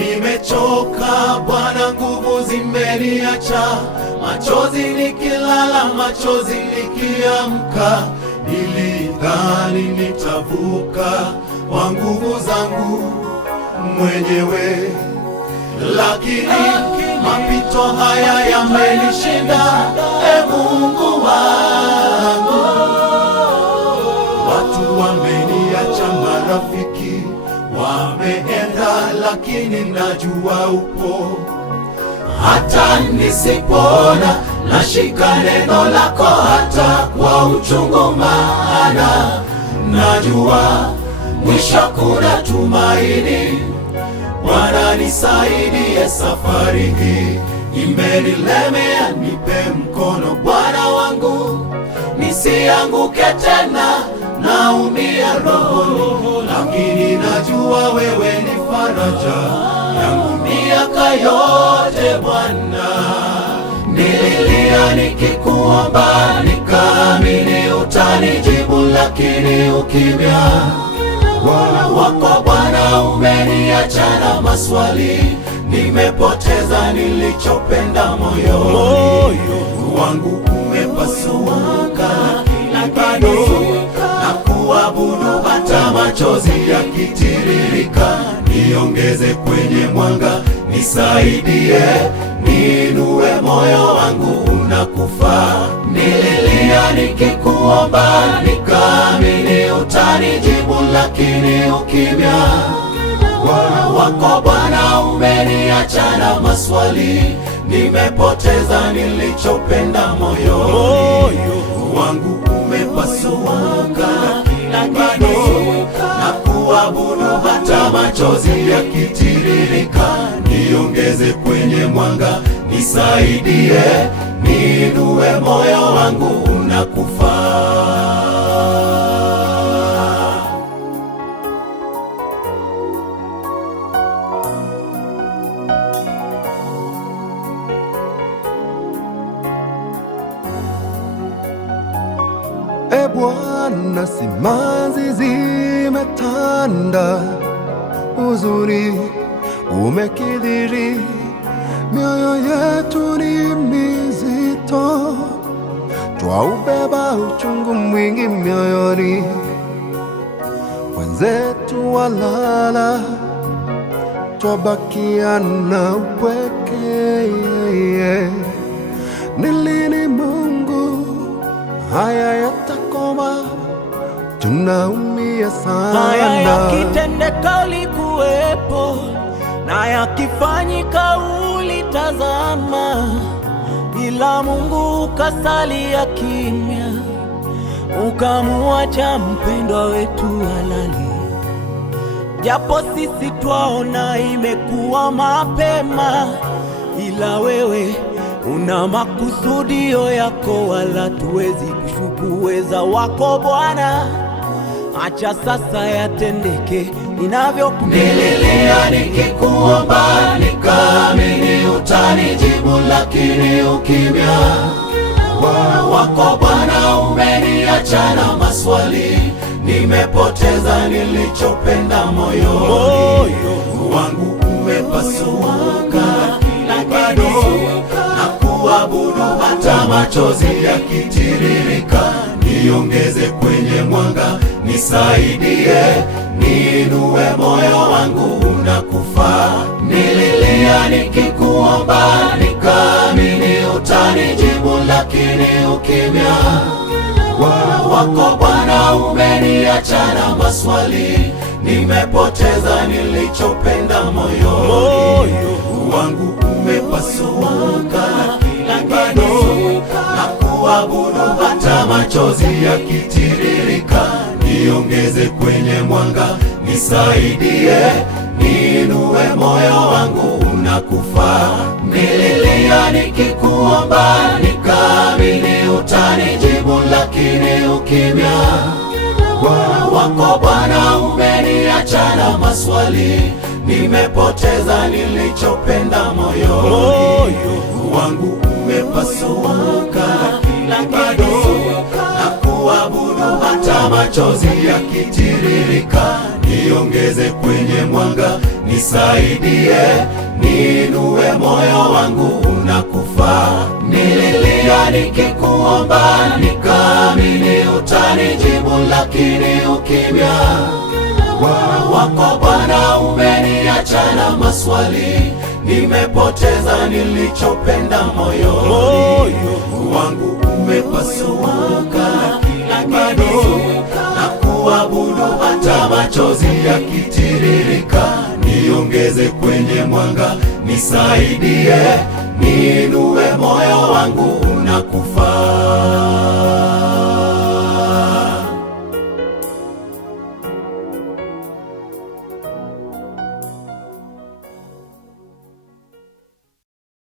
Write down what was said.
Nimechoka Bwana, nguvu zimeniacha, machozi nikilala, machozi nikiamka. Nilidhani nitavuka kwa nguvu zangu mwenyewe, lakini mapito haya yamenishinda. Mungu wangu, watu wameniacha, marafiki wameenda, lakini najua upo. Hata nisipona, nashika neno lako hata kwa uchungu, maana najua mwisho kuna tumaini. Bwana nisaidie, safari hii imenilemea, nipe mkono Bwana wangu, nisianguke tena, naumia rohoni, lakini najua wewe ni faraja yangu miaka yote. Bwana, nililia nikikuomba, nikaamini utanijibu, lakini ukimya wako Bwana umeniacha na maswali. Nimepoteza nilichopenda moyoni, wangu umepasuka, lakini bado na kuabudu hata machozi yakitiririka. Niongeze kwenye mwanga, nisaidie, niinue, moyo wangu unakufa. Nililia nikikuomba, nikaamini utanijibu, lakini ukimya wako Bwana umeniacha na maswali. Nimepoteza nilichopenda moyoni, wangu umepasuka, lakini bado na kuabudu hata machozi yakitiririka. Niongeze kwenye mwanga, nisaidie, niinue, moyo wangu unakufa. Bwana, simanzi zimetanda, huzuni umekithiri, mioyo yetu ni mizito, twaubeba uchungu mwingi mioyoni, wenzetu walala, twabakia na upweke. Ni lini Mungu haya yatakoma? Tunaumia sana. Haya yakitendeka ulikuwepo, na yakifanyika ulitazama, ila Mungu ukasalia kimya, ukamuacha mpendwa wetu halali. Japo sisi twaona imekuwa mapema, ila wewe una makusudio yako, wala tuwezi kushuku uweza wako Bwana. Acha sasa yatendeke inavyokupenda. Nililia nikikuomba, nikaamini utanijibu, lakini ukimya wako Bwana umeniacha na maswali. Nimepoteza nilichopenda moyoni, wangu umepasuka, lakini bado na kuabudu hata machozi yakitiririka. Niongeze kwenye mwanga, nisaidie, niinue, moyo wangu unakufa. Nililia nikikuomba, nikaamini utanijibu, lakini ukimya wako Bwana umeniacha na maswali. Nimepoteza nilichopenda moyoni, wangu umepasuka, lakini bado na kuabudu hata machozi yakitiririka. Niongeze kwenye mwanga, nisaidie, niinue, moyo wangu unakufa. Nililia nikikuomba, nikaamini utanijibu, lakini ukimya wako Bwana umeniacha na maswali. Nimepoteza nilichopenda moyoni, wangu umepasuka, lakini bado na kuabudu hata machozi yakitiririka. Niongeze kwenye mwanga, nisaidie, niinue, moyo wangu unakufa. Nililia nikikuomba, nikaamini utanijibu, lakini ukimya wako Bwana umeniacha na maswali. Nimepoteza nilichopenda, moyo wangu umepasuka, bado na kuabudu hata machozi yakitiririka. Niongeze kwenye mwanga, nisaidie, niinue, moyo wangu unakufa.